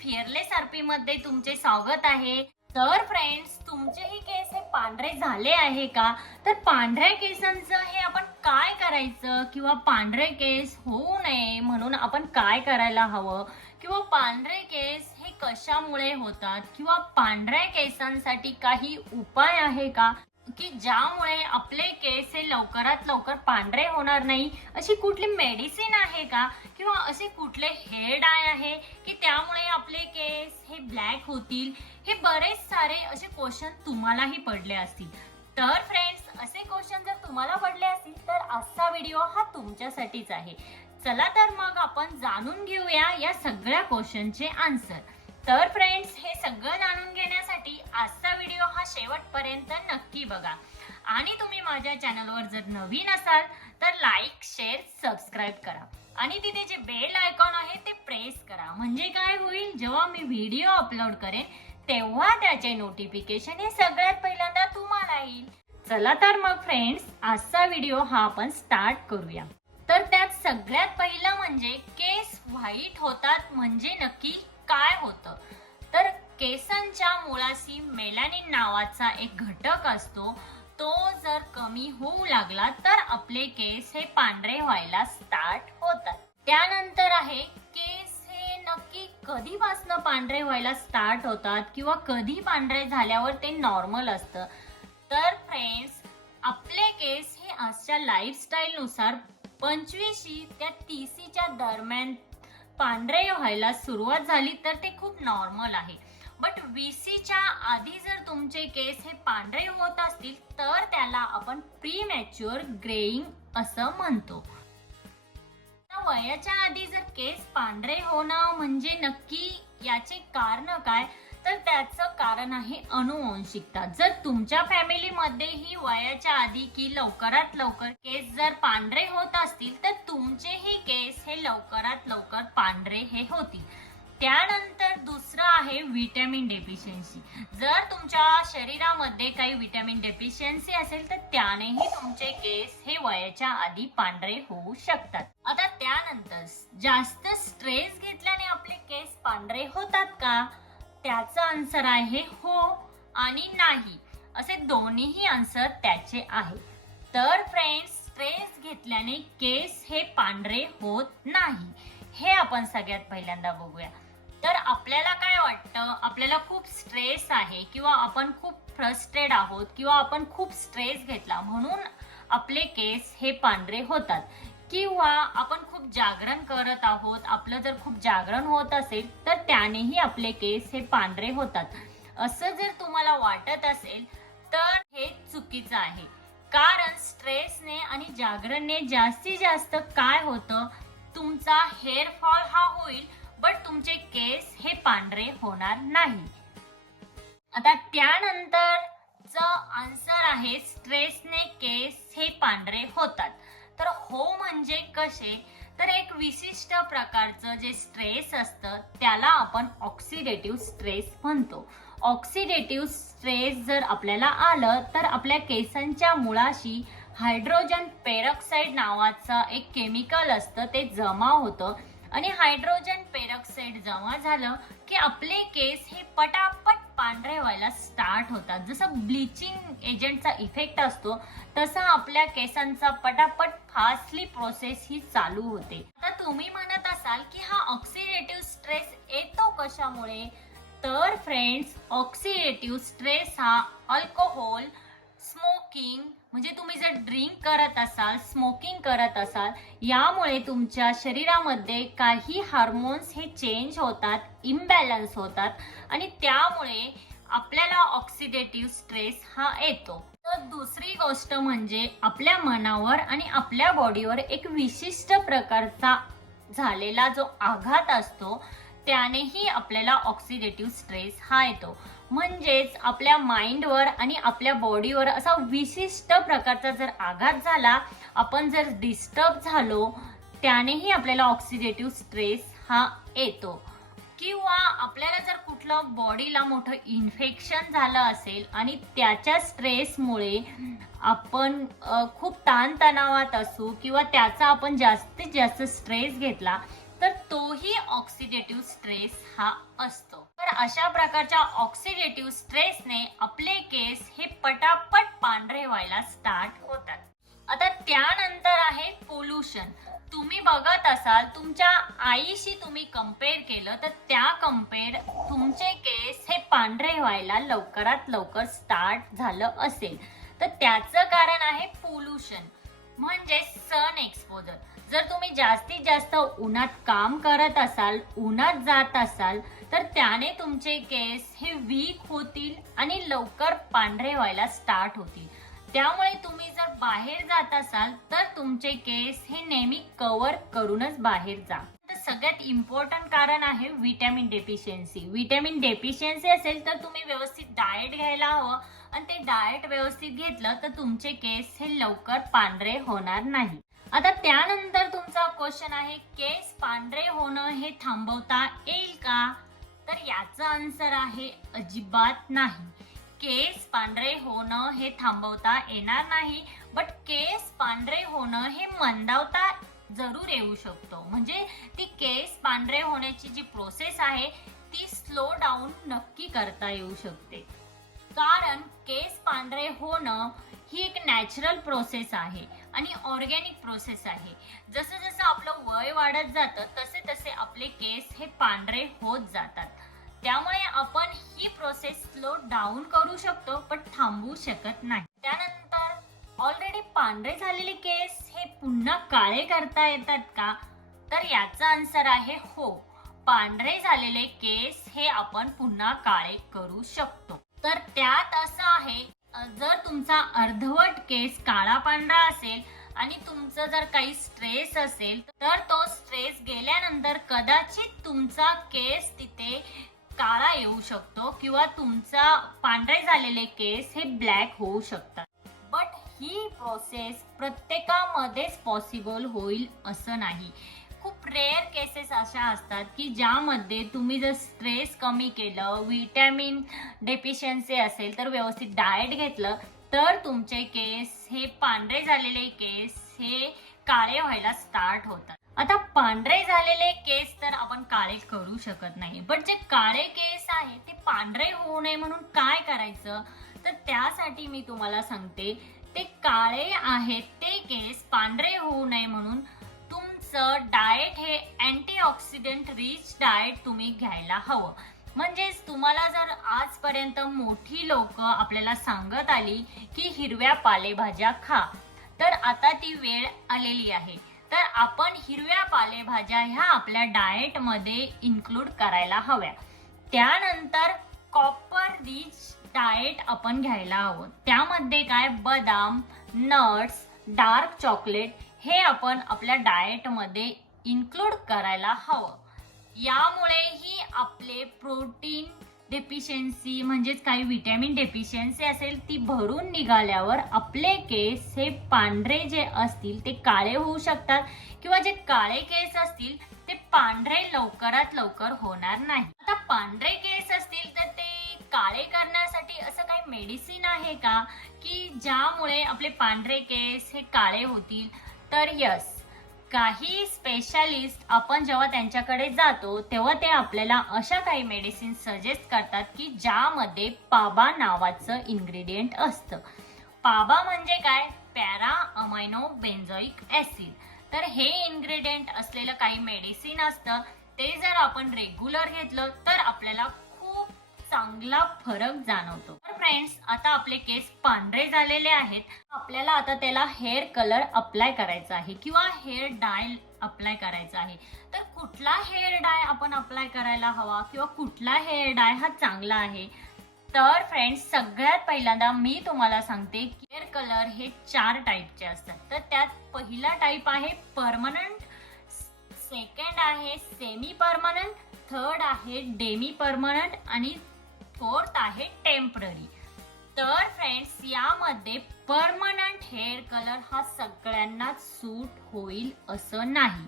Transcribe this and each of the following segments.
Fearless RP मध्ये तुमचे स्वागत आहे. तर फ्रेंड्स, तुमचेही केस हे पांढरे झाले आहे का? तर पांढऱ्या केसांचं हे आपण काय करायचं किंवा पांढरे केस होऊ नये म्हणून आपण काय करायला हवं किंवा पांढरे केस हे कशामुळे होतात किंवा पांढऱ्या केसांसाठी काही उपाय आहे का की ज्यामुळे आपले केस हे लवकरात लवकर पांढरे होणार नाही, अशी कुठली मेडिसिन आहे का किंवा असे कुठले हेअर डाय आहे की त्यामुळे आपले केस हे ब्लॅक होतील? हे बरेच सारे असे क्वेश्चन तुम्हालाही पडले असतील. तर फ्रेंड्स, असे क्वेश्चन जर तुम्हाला पडले असतील तर आजचा व्हिडिओ हा तुमच्यासाठीच आहे. चला तर मग आपण जाणून घेऊया या सगळ्या क्वेश्चनचे आन्सर. तर फ्रेंड्स, हे सगळं जाणून घेण्यासाठी आजचा व्हिडिओ हा शेवटपर्यंत नक्की बघा. आणि तुम्ही माझ्या चॅनलवर जर नवीन असाल तर लाईक, शेअर, सबस्क्राईब करा आणि तिथे जे बेल आयकॉन आहे ते प्रेस करा. म्हणजे काय होईल, जेव्हा मी व्हिडिओ अपलोड करेन तेव्हा त्याचे नोटिफिकेशन हे सगळ्यात पहिल्यांदा तुम्हाला येईल. चला तर मग फ्रेंड्स, आजचा व्हिडिओ हा आपण स्टार्ट करूया. तर त्यात सगळ्यात पहिलं म्हणजे केस व्हाईट होतात म्हणजे नक्की काय होतं? तर केसांच्या मुळाशी मेलॅनिन नावाचा एक घटक असतो. तो जर कमी होऊ लागला तर आपले केस हे पांढरे व्हायला स्टार्ट होतात. त्यानंतर आहे केस हे नक्की कधीपासून पांढरे व्हायला स्टार्ट होतात किंवा कधी पांढरे झाल्यावर ते नॉर्मल असतं? तर फ्रेंड्स, आपले केस हे आजच्या लाईफस्टाईल नुसार 25 ते 30 दरम्यान पांढरे व्हायला सुरुवात झाली तर ते खूप नॉर्मल आहे. बट 20च्या आधी जर तुमचे केस हे पांढरे होत असतील तर त्याला आपण प्रीमॅच्युअर ग्रेइंग असं म्हणतो. वयाच्या आधी जर केस पांढरे होणं म्हणजे नक्की याचे कारण काय? तर त्याचं कारण आहे अनुवंशिकता. जर तुमच्या फॅमिलीमध्येही वयाच्या आधी की लवकरात लवकर केस जर पांढरे होत असतील तर तुमचेही केस हे लवकरात लवकर पांढरे हे होतील. त्यानंतर दुसरं आहे व्हिटॅमिन डेफिशियन्सी. जर तुमच्या शरीरामध्ये काही व्हिटॅमिन डेफिशियन्सी असेल तर त्यानेही तुमचे केस हे वयाच्या आधी पांढरे होऊ शकतात. आता त्यानंतर जास्त स्ट्रेस घेतल्याने आपले केस पांढरे होतात का? त्याचा आन्सर आहे हो आणि नाही, असे दोन्हीही आन्सर त्याचे आहे. तर फ्रेंड्स, स्ट्रेस घेतल्याने केस हे पांढरे होत नाही हे आपण सगळ्यात पहिल्यांदा बघूया. तर आपल्याला काय वाटतं, आपल्याला खूप स्ट्रेस आहे किंवा आपण खूप फ्रस्ट्रेट आहोत किंवा आपण खूप स्ट्रेस घेतला म्हणून आपले केस हे पांढरे होतात, किंवा आपण खूप जागरण करत आहोत, आपलं जर खूप जागरण होत असेल तर त्यानेही आपले केस हे पांढरे होतात. असं जर तुम्हाला वाटत असेल तर हे चुकीचं आहे. कारण स्ट्रेसने आणि जागरणने जास्तीत जास्त काय होतं, तुमचा हेअर फॉल हा होईल बट तुमचे केस हे पांढरे होणार नाही. आता त्यानंतरचं आन्सर आहे स्ट्रेसने केस हे पांढरे होतात. तर हो म्हणजे कसे? तर एक विशिष्ट प्रकारचं जे स्ट्रेस असतं त्याला आपण ऑक्सिडेटिव्ह स्ट्रेस म्हणतो. ऑक्सिडेटिव्ह स्ट्रेस जर आपल्याला आलं तर आपल्या केसांच्या मुळाशी हायड्रोजन पेरॉक्साईड नावाचं एक केमिकल असतं, ते जमा होतं आणि हायड्रोजन पेरॉक्साईड जमा झालं की आपले केस हे पटापट पांढरे व्हायला स्टार्ट होतात. जसं ब्लिचिंग एजंटचा इफेक्ट असतो तसा आपल्या केसांचा पटापट फास्टली प्रोसेस ही चालू होते. आता तुम्ही म्हणत असाल की हा ऑक्सिडेटिव्ह स्ट्रेस येतो कशामुळे? तर फ्रेंड्स, ऑक्सिडेटिव्ह स्ट्रेस हा अल्कोहोल, स्मोकिंग म्हणजे तुम्ही जर ड्रिंक करत असाल, स्मोकिंग करत असाल, यामुळे तुमच्या शरीरामध्ये काही हार्मोन्स हे चेंज होतात, इम्बॅलन्स होतात आणि त्यामुळे आपल्याला ऑक्सिडेटिव्ह स्ट्रेस हा येतो. तर दुसरी गोष्ट म्हणजे आपल्या मनावर आणि आपल्या बॉडीवर एक विशिष्ट प्रकारचा झालेला जो आघात असतो त्यानेही आपल्याला ऑक्सिडेटिव्ह स्ट्रेस हा येतो. म्हणजेच आपल्या माइंडवर आणि आपल्या बॉडीवर असा विशिष्ट प्रकारचा जर आघात झाला, आपण जर डिस्टर्ब झालो, त्यानेही आपल्याला ऑक्सिडेटिव्ह स्ट्रेस हा येतो. किंवा आपल्याला जर कुठलं बॉडीला मोठं इन्फेक्शन झालं असेल आणि त्याच्या स्ट्रेसमुळे आपण खूप ताणतणावात असू किंवा त्याचा आपण जास्तीत जास्त स्ट्रेस घेतला तर तोही ऑक्सिडेटिव्ह स्ट्रेस हा असतो. तर अशा प्रकारच्या ऑक्सिडेटिव्ह स्ट्रेसने आपले केस हे पटापट पांढरे व्हायला स्टार्ट होतात. आता त्यानंतर आहे पोल्युशन. तुम्ही बघत असाल तुमच्या आईशी तुम्ही कम्पेअर केलं तर त्या कम्पेअर तुमचे केस हे पांढरे व्हायला लवकरात लवकर स्टार्ट झालं असेल तर त्याचं कारण आहे पोल्युशन म्हणजे सन एक्सपोजर. जर तुम्ही जास्तीत जास्त उन्हात काम करत असाल, उन्हात जात असाल तर त्याने तुमचे केस हे वीक होतील आणि लवकर पांढरे व्हायला स्टार्ट होतील. त्यामुळे तुम्ही जर बाहेर जात असाल तर तुमचे केस हे नेहमी कव्हर करूनच बाहेर जा. सगळ्यात इम्पॉर्टंट कारण आहे विटॅमिन डेफिशियन्सी. विटॅमिन डेफिशियन्सी असेल तर तुम्ही व्यवस्थित डाएट घ्यायला हवं आणि ते डाएट व्यवस्थित घेतलं तर तुमचे केस हे लवकर पांढरे होणार नाही. आता त्यानंतर तुमचा क्वेश्चन आहे केस पांढरे होणं हे थांबवता येईल का? तर याचा आन्सर आहे अजिबात नाही. केस पांढरे होणं हे थांबवता येणार नाही, बट केस पांढरे होणं हे मंदावता जरूर येऊ शकतो. म्हणजे ती केस पांढरे होण्याची जी प्रोसेस आहे ती स्लो डाऊन नक्की करता येऊ शकते. कारण केस पांढरे होणं ही एक नॅचरल प्रोसेस आहे आणि ऑर्गॅनिक प्रोसेस आहे. जसं जसं आपलं वय वाढत जातं तसे तसे आपले केस हे पांढरे होत जातात. त्यामुळे आपण ही प्रोसेस स्लो डाऊन करू शकतो पण थांबवू शकत नाही. त्यानंतर ऑलरेडी पांढरे झालेले केस हे पुन्हा काळे करता येतात का? तर याचा आन्सर आहे हो. पांढरे झालेले केस हे आपण पुन्हा काळे करू शकतो. तर त्यात असं आहे जर तुमचा अर्धवट केस काळा पांढरा असेल आणि तुमचं जर काही स्ट्रेस असेल तर तो स्ट्रेस गेल्यानंतर कदाचित तुमचा केस तिथे काळा येऊ शकतो किंवा तुमचा पांढरे झालेले केस हे ब्लॅक होऊ शकतात. बट ही प्रोसेस प्रत्येकामध्येच पॉसिबल होईल असं नाही. खूप रेअर केसेस अशा असतात की ज्यामध्ये तुम्ही जर स्ट्रेस कमी केलं, विटॅमिन डेफिशियन्सी असेल तर व्यवस्थित डाएट घेतलं तर तुमचे केस हे पांढरे झालेले केस हे काळे व्हायला स्टार्ट होतात. आता पांढरे झालेले केस तर आपण काळे करू शकत नाही, बट जे काळे केस आहे ते पांढरे होऊ नये म्हणून काय करायचं तर त्यासाठी मी तुम्हाला सांगते. ते काळे आहेत ते केस पांढरे होऊ नये म्हणून तुमचं डाएट हे अँटीऑक्सिडंट रिच डाएट तुम्ही घ्यायला हवं. म्हणजेच तुम्हाला जर आजपर्यंत मोठी लोक आपल्याला सांगत आली की हिरव्या पालेभाज्या खा, तर आता ती वेळ आलेली आहे. तर आपण हिरव्या पालेभाज्या ह्या आपल्या डाएट मध्ये इन्क्लूड करायला हव्या. त्यानंतर कॉपर रिच डाएट आपण घ्यायला हवं. त्यामध्ये काय बदाम, नट्स, डार्क चॉकलेट हे आपण आपल्या डाएट मध्ये इन्क्लूड करायला हवं. यामुळेही आपले प्रोटीन डेफिशियन्सी म्हणजेच काही विटॅमिन डेफिशियन्सी असेल ती भरून निघाल्यावर आपले केस हे पांढरे जे असतील ते काळे होऊ शकतात किंवा जे काळे केस असतील ते पांढरे लवकरात लवकर होणार नाही. आता पांढरे केस असतील तर ते काळे करण्यासाठी असं काही मेडिसिन आहे का की ज्यामुळे आपले पांढरे केस हे काळे होतील? तर यस, काही स्पेशालिस्ट आपण जेव्हा त्यांच्याकडे जातो तेव्हा ते आपल्याला अशा काही मेडिसिन सजेस्ट करतात की ज्यामध्ये पाबा नावाचं इन्ग्रेडियंट असतं. पाबा म्हणजे काय? Para amino benzoic acid. तर हे इन्ग्रेडियंट असलेलं काही मेडिसिन असतं. ते जर आपण रेग्युलर घेतलं तर आपल्याला खूप चांगला फरक जाणवतो. तर फ्रेंड्स, आता आपले केस पांढरे झालेले आहेत. आपल्याला आता त्याला हेअर कलर अप्लाय करायचा आहे किंवा हेअर डाय अप्लाय करायचा आहे. तर कुठला हेअर डाय आपण अप्लाय करायला हवा किंवा कुठला हेअर डाय हा चांगला आहे? तर फ्रेंड्स, सगळ्यात पहिल्यांदा मी तुम्हाला सांगते की हेअर कलर हे 4 टाईपचे असतात. तर त्यात पहिला टाईप आहे परमनंट, सेकंड आहे सेमी परमनंट, थर्ड आहे डेमी परमनंट आणि फोर्थ आहे टेम्पररी. तर फ्रेंड्स, यामध्ये परमनंट हेअर कलर हा सगळ्यांनाच सूट होईल असं नाही.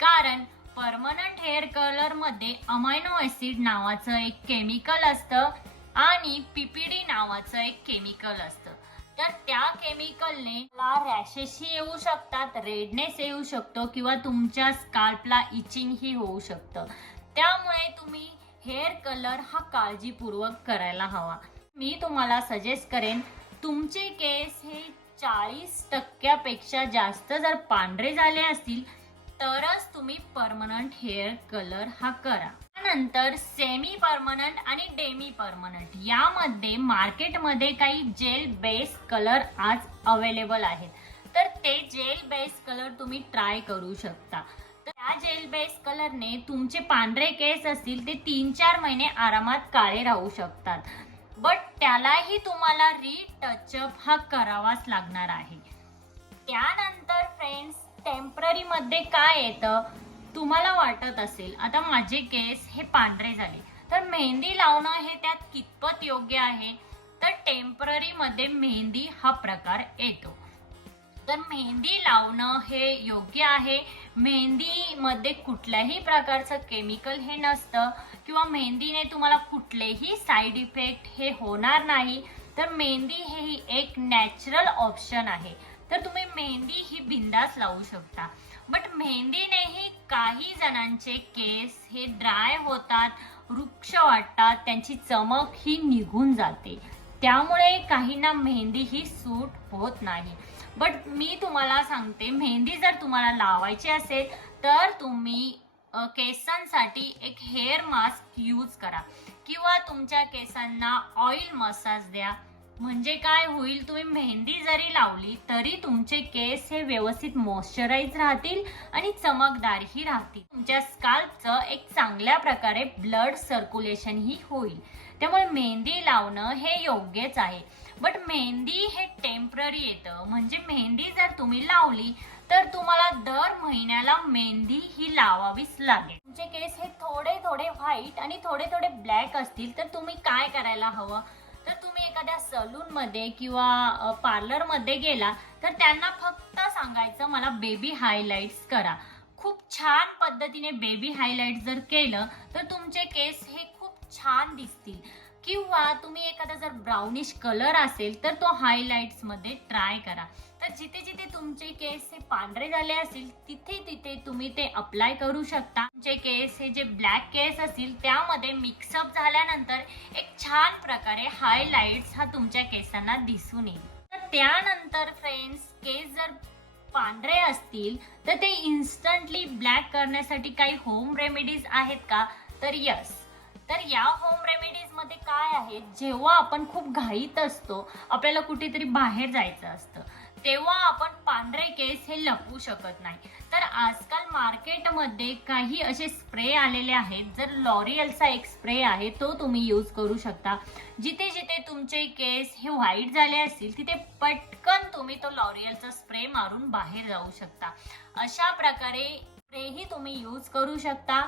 कारण परमनंट हेअर कलर मध्ये अमायनो ऍसिड नावाचं एक केमिकल असतं आणि पीपीडी नावाचं एक केमिकल असतं. तर त्या केमिकलने रॅशेसही येऊ शकतात, रेडनेस येऊ शकतो किंवा तुमच्या स्काल्पला इचिंग ही होऊ शकतं. त्यामुळे तुम्ही हेअर कलर हा काळजीपूर्वक करायला हवा. मी तुम्हाला सजेस्ट करेन, तुमचे केस हे 40% जास्त जर पांढरे झाले असतील तरच तुम्ही परमनंट हेअर कलर हा करा. त्यानंतर सेमी परमनंट आणि डेमी परमनंट यामध्ये मार्केटमध्ये काही जेल बेस कलर आज अवेलेबल आहेत. तर ते जेल बेस कलर तुम्ही ट्राय करू शकता. तर त्या जेल बेस कलरने तुमचे पांढरे केस असतील ते 3-4 महिने आरामात काळे राहू शकतात. बट त्यालाही तुम्हाला रिटचअप हा करावाच लागणार आहे. त्यानंतर फ्रेंड्स, टेम्पररी मध्ये काय येतं, तुम्हाला वाटत असेल आता माझे केस हे पांढरे झाले तर मेहंदी लावणं हे त्यात कितपत योग्य आहे. तर टेम्पररी मध्ये मेहंदी हा प्रकार येतो. तर मेहंदी लावणं हे योग्य आहे. मेहंदी मध्ये कुठल्याही प्रकारचं केमिकल हे नसतं किंवा मेहंदीने तुम्हाला कुठलेही साईड इफेक्ट हे होणार नाही. तर मेहंदी हे एक नॅचरल ऑप्शन आहे. तर तुम्ही मेहंदी ही बिंदास लावू शकता. बट मेहंदीनेही काही जणांचे केस हे ड्राय होतात, वृक्ष वाटतात, त्यांची चमक ही निघून जाते. त्यामुळे काहींना मेहंदी ही सूट होत नाही. बट मी तुम्हाला सांगते, मेहंदी जर तुम्हाला लावायची असेल तर तुम्ही केसांसाठी एक हेअर मास्क यूज करा किंवा तुमच्या केसांना ऑइल मसाज द्या. म्हणजे काय होईल, तुम्ही मेहंदी जरी लावली तरी तुमचे केस हे व्यवस्थित मॉइश्चराईज राहतील आणि चमकदारही राहतील. तुमच्या स्काल्पचं एक चांगल्या प्रकारे ब्लड सर्क्युलेशन ही होईल. त्यामुळे मेहंदी लावणं हे योग्यच आहे. बट मेहंदी हे टेम्पररी येतं. म्हणजे मेहंदी जर तुम्ही लावली तर तुम्हाला दर महिन्याला मेहंदी ही लावावीच लागेल. तुमचे केस हे थोडे थोडे व्हाईट आणि थोडे थोडे ब्लॅक असतील तर तुम्ही काय करायला हवं, तर तुम्ही एखाद्या सलून मध्ये किंवा पार्लर मध्ये गेला तर त्यांना फक्त सांगायचं मला बेबी हायलाइट्स करा. खूप छान पद्धतीने बेबी हायलाइट जर केलं तर तुमचे केस हे खूप छान दिसतील. किंवा तुम्ही एखादा जर ब्राउनिश कलर असेल तर तो हायलाइट्स मध्ये ट्राय करा. तर जिथे जिथे तुमचे केस हे पांढरे झाले असतील तिथे तिथे तुम्ही ते अप्लाय करू शकता. तुमचे केस हे जे ब्लॅक केस असतील त्यामध्ये मिक्सअप झाल्यानंतर एक छान प्रकारे हायलाइट्स हा तुमच्या केसांना दिसून येईल. तर त्यानंतर फ्रेंड्स, केस जर पांढरे असतील तर ते इन्स्टंटली ब्लॅक करण्यासाठी काही होम रेमेडीज आहेत का, तर यस. तर या होम रेमेडीज मध्ये काय आहे, जेव्हा आपण खूप घाईत असतो, आपल्याला कुठेतरी बाहेर जायचं असतं, तेव्हा आपण पांढरे केस हे लपवू शकत नाही. तर आजकाल मार्केटमध्ये काही असे स्प्रे आलेले आहेत. जर लॉरियलचा एक स्प्रे आहे तो तुम्ही यूज करू शकता. जिथे जिथे तुमचे केस हे व्हाईट झाले असतील तिथे पटकन तुम्ही तो लॉरियलचा स्प्रे मारून बाहेर जाऊ शकता. अशा प्रकारे स्प्रेही तुम्ही यूज करू शकता.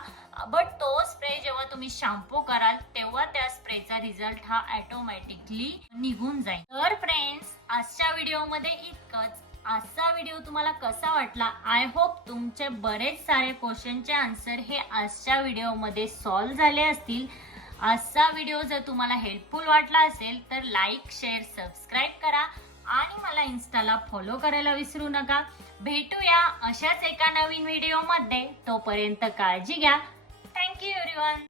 बट तो स्प्रे जेव्हा तुम्ही शॅम्पू कराल तेव्हा त्या स्प्रेचा रिझल्ट हा ऑटोमॅटिकली निघून जाईल. तर फ्रेंड्स, आजच्या व्हिडिओमध्ये इतकंच. आजचा व्हिडिओ तुम्हाला कसा वाटला? आय होप तुमचे बरेच सारे क्वेश्चनचे आन्सर हे आजच्या व्हिडिओमध्ये सॉल्व्ह झाले असतील. आजचा व्हिडिओ जर तुम्हाला हेल्पफुल वाटला असेल तर लाईक, शेअर, सबस्क्राईब करा आणि मला इन्स्टाला फॉलो करायला विसरू नका. भेटूया अशाच एका नवीन व्हिडिओमध्ये. तोपर्यंत काळजी घ्या. Thank you everyone.